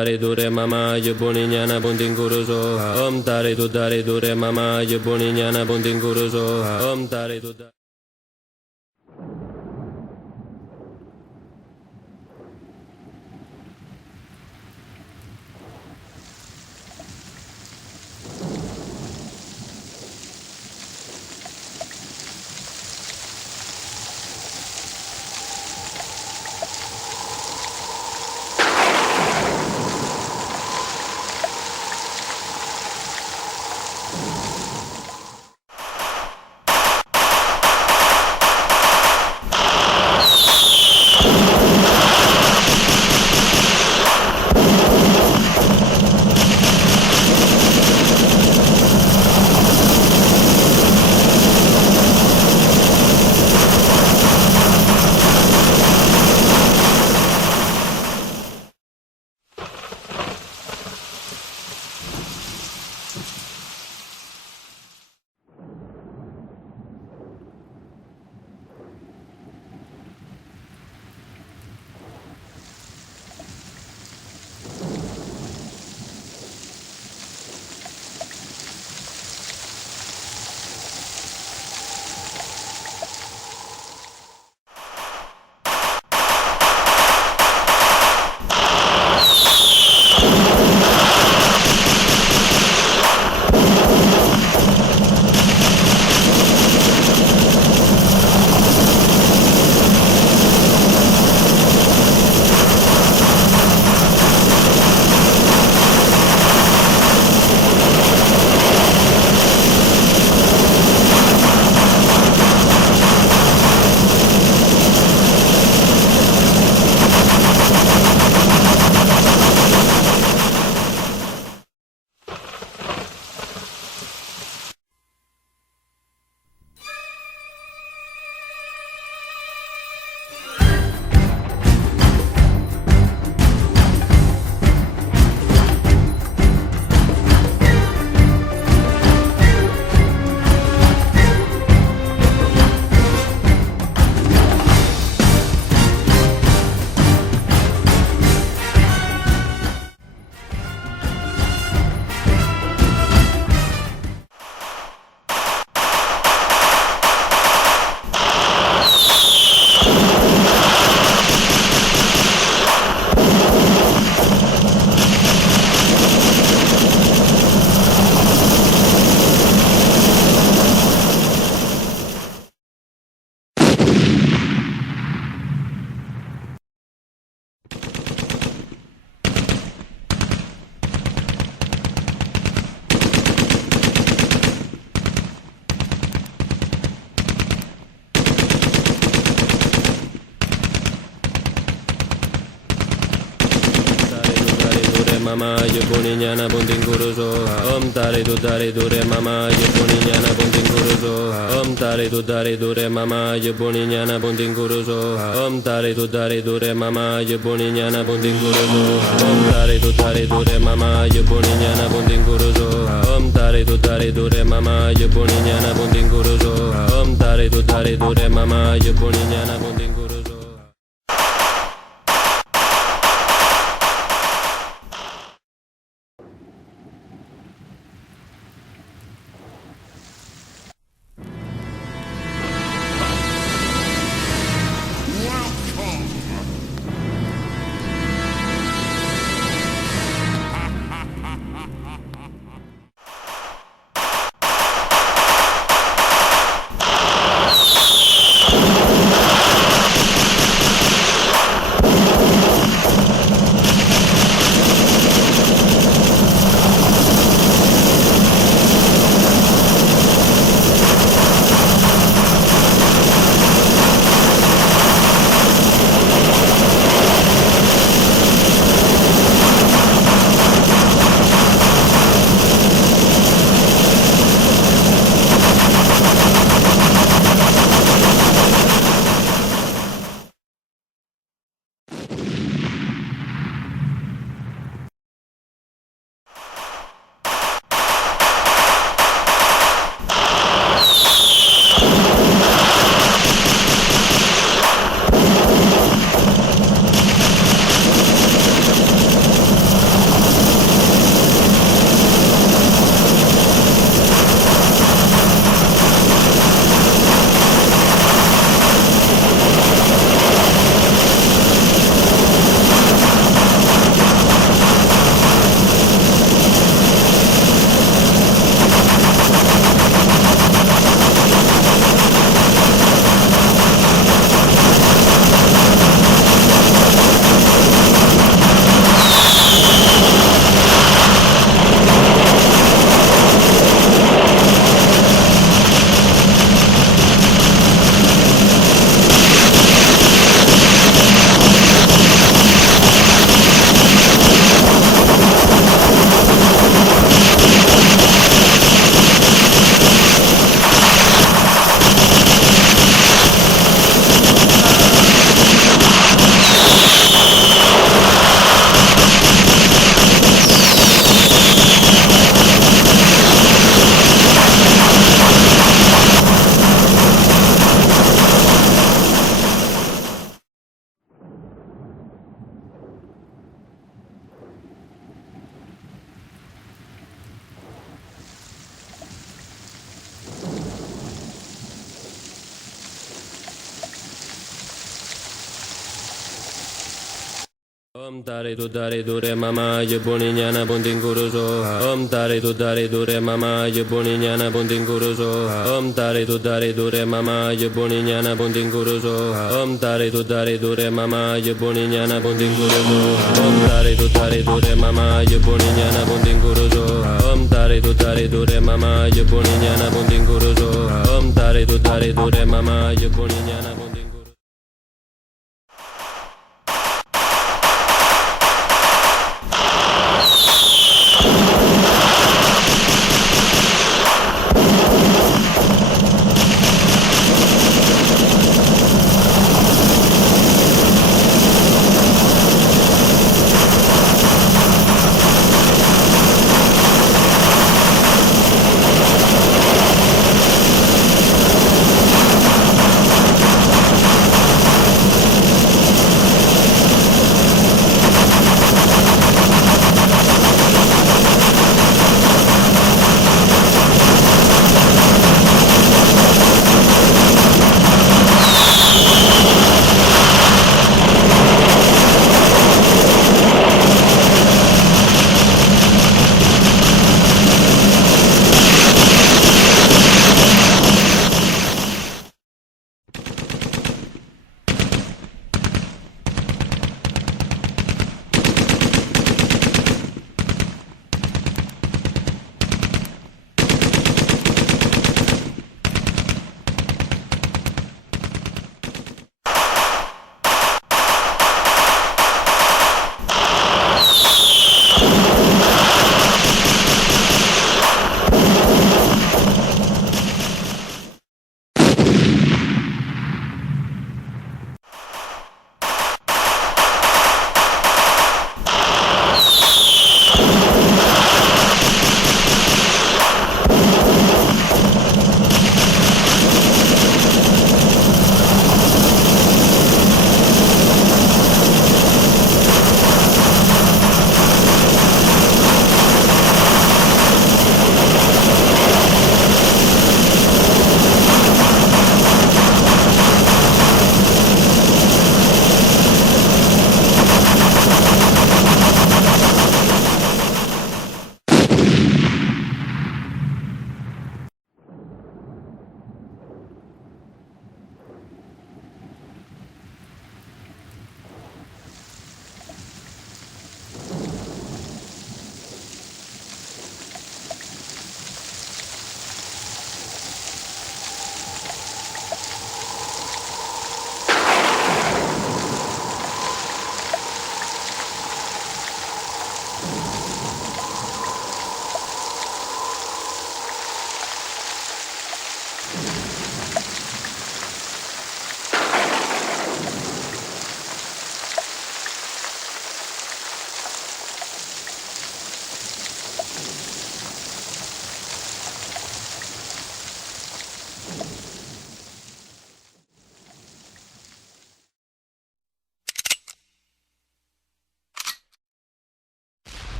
Tare dure mama je boninyana bunting kuruso om tare dure mama je boninyana bunting kuruso om tare tu. Mama je boninyana bunting kuruso om tare dure mama je boninyana bunting kuruso om tare dure mama je boninyana bunting kuruso om tare dure mama je boninyana bunting kuruso om tare dure mama je boninyana bunting kuruso om tare dure mama je boninyana bunting kuruso om tare dure mama je boninyana bunting kuruso. Om tare tu tare tu re mama ye boni nyana bonding guru soha. Om tare tu tare tu re mama ye boni nyana bonding guru soha. Om tare tu tare tu re mama ye boni nyana bonding guru soha. Om tare tu tare tu re mama ye boni nyana bonding guru soha. Om tare tu tare tu re mama ye boni nyana bonding guru soha. Om tare tu tare tu re mama ye boni nyana bonding guru soha. Om tare tu tare tu re mama ye boni nyana bonding guru.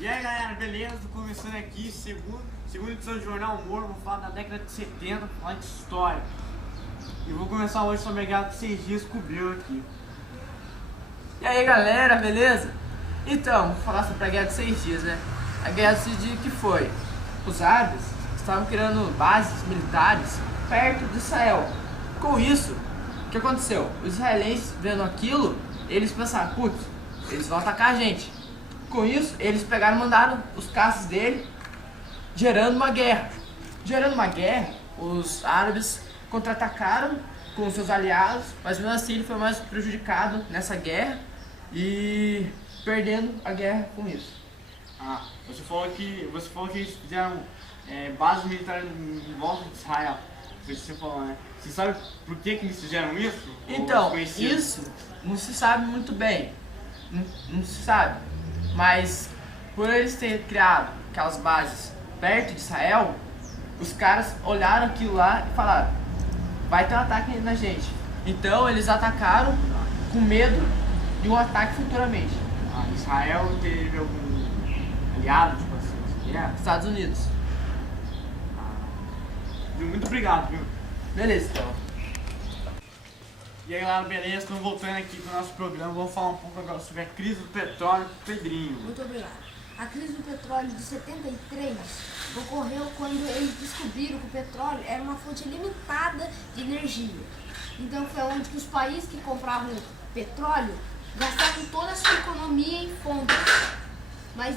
E aí galera, beleza? Tô começando aqui, segundo edição do Jornal Moro, vou falar da década de 70, falar de história. E vou começar hoje sobre a Guerra dos 6 Dias que cobriu aqui. E aí galera, beleza? Então, vou falar sobre a Guerra dos 6 Dias, né? A Guerra dos 6 Dias que foi? Os árabes estavam criando bases militares perto de Israel. Com isso, o que aconteceu? Os israelenses vendo aquilo, eles pensaram, putz, eles vão atacar a gente. Com isso, eles pegaram e mandaram os caças dele, gerando uma guerra. Gerando uma guerra, os árabes contra-atacaram com seus aliados, mas mesmo assim ele foi mais prejudicado nessa guerra e perdendo a guerra com isso. Ah, você falou que eles fizeram bases militares em volta de Israel. Você falou, né? Você sabe por que eles fizeram isso? Então, isso não se sabe muito bem. Não se sabe. Mas por eles terem criado aquelas bases perto de Israel, os caras olharam aquilo lá e falaram, vai ter um ataque na gente. Então eles atacaram com medo de um ataque futuramente. Israel teve algum aliado, tipo assim? Estados Unidos. Muito obrigado, viu? Beleza, então. E aí galera, beleza? Estamos voltando aqui para o nosso programa. Vamos falar um pouco agora sobre a crise do petróleo com o Pedrinho. Muito obrigado. A crise do petróleo de 73 ocorreu quando eles descobriram que o petróleo era uma fonte limitada de energia. Então foi onde que os países que compravam petróleo gastavam toda a sua economia em fontes. Mas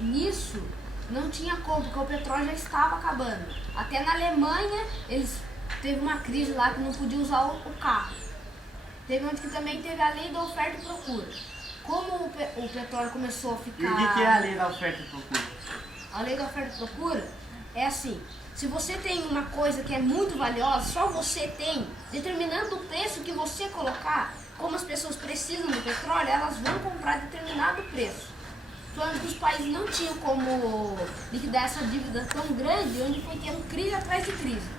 nisso não tinha como, porque o petróleo já estava acabando. Até na Alemanha eles teve uma crise lá que não podia usar o carro. Teve onde que também teve a lei da oferta e procura. Como o petróleo começou a ficar... E o que é a lei da oferta e procura? A lei da oferta e procura é assim, se você tem uma coisa que é muito valiosa, só você tem, determinando o preço que você colocar, como as pessoas precisam do petróleo, elas vão comprar determinado preço. Falando que os países não tinham como liquidar essa dívida tão grande, onde foi tendo crise atrás de crise.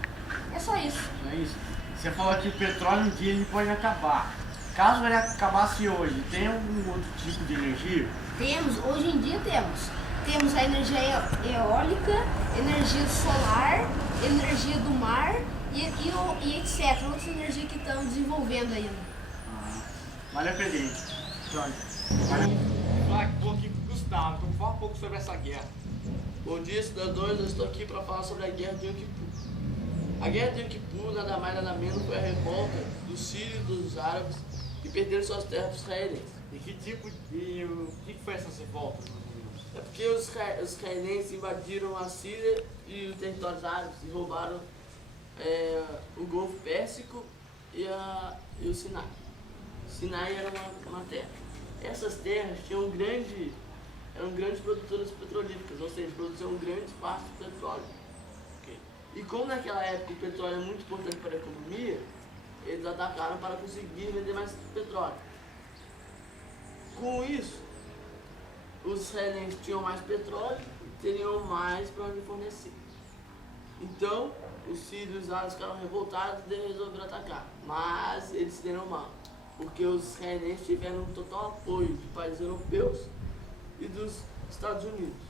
É só isso. Não é isso? Você falou que o petróleo um dia ele pode acabar. Caso ele acabasse hoje, tem algum outro tipo de energia? Temos, hoje em dia temos. Temos a energia eólica, energia solar, energia do mar e etc. Outras energias que estão desenvolvendo ainda. Valeu, Pedrinho. Vamos falar um pouquinho com o Gustavo. Vamos falar um pouco sobre essa guerra. Bom dia, cidadãos. Eu estou aqui para falar sobre a Guerra de Yom Kippur. A Guerra de Yom Kippur, nada mais nada menos, foi a revolta dos sírios e dos árabes que perderam suas terras para os israelenses. E o que foi essas revoltas? É porque os israelenses invadiram a Síria e os territórios árabes e roubaram o Golfo Pérsico e o Sinai. Sinai era uma terra. Essas terras eram grandes produtoras petrolíferas, ou seja, produziam grandes partes de petróleo. E como naquela época o petróleo é muito importante para a economia, eles atacaram para conseguir vender mais petróleo. Com isso, os israelenses tinham mais petróleo e teriam mais para onde fornecer. Então, os sírios e os árabes ficaram revoltados e resolveram atacar. Mas eles se deram mal, porque os israelenses tiveram um total apoio de países europeus e dos Estados Unidos.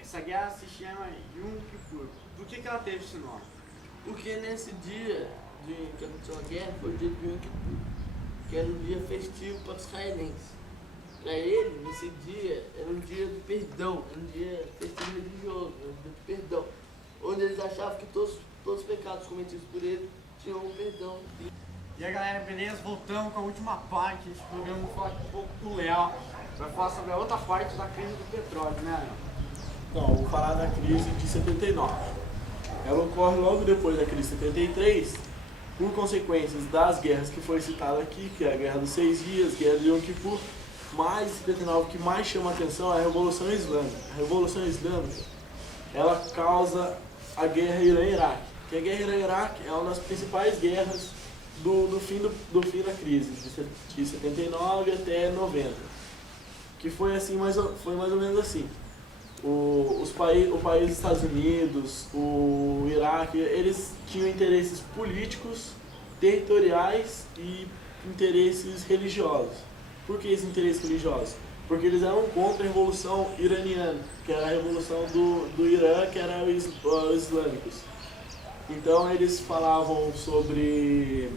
Essa guerra se chama Yom Kippur. Por que ela teve esse nome? Porque nesse dia que aconteceu a guerra foi o dia de Yom Kippur, que era um dia festivo para os israelenses. Para ele, nesse dia, era um dia do perdão, era um dia festivo religioso, era um dia do perdão, onde eles achavam que todos os pecados cometidos por ele tinham um perdão. E aí galera, beleza? Voltamos com a última parte desse programa. Vou falar um pouco com o Léo. Vai falar sobre a outra parte da crise do petróleo, né, Léo? Não, vou falar da crise de 79. Ela ocorre logo depois da crise de 73, por consequências das guerras que foi citada aqui, que é a Guerra dos 6 Dias, Guerra de Yom Kippur, mas 79 o que mais chama a atenção é a Revolução Islâmica. A Revolução Islâmica, ela causa a Guerra Irã-Iraque, que a Guerra Irã-Iraque é uma das principais guerras do fim da crise, de 79 até 90, que foi mais ou menos assim. O país dos Estados Unidos, o Iraque, eles tinham interesses políticos, territoriais e interesses religiosos. Por que esses interesses religiosos? Porque eles eram contra a Revolução Iraniana, que era a revolução do Irã, que era os islâmicos. Então eles falavam sobre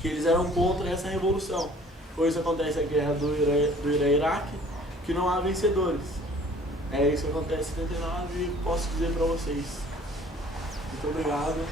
que eles eram contra essa revolução. Por isso acontece a guerra do Irã-Iraque, que não há vencedores. É isso que acontece em 79 e posso dizer para vocês. Muito obrigado.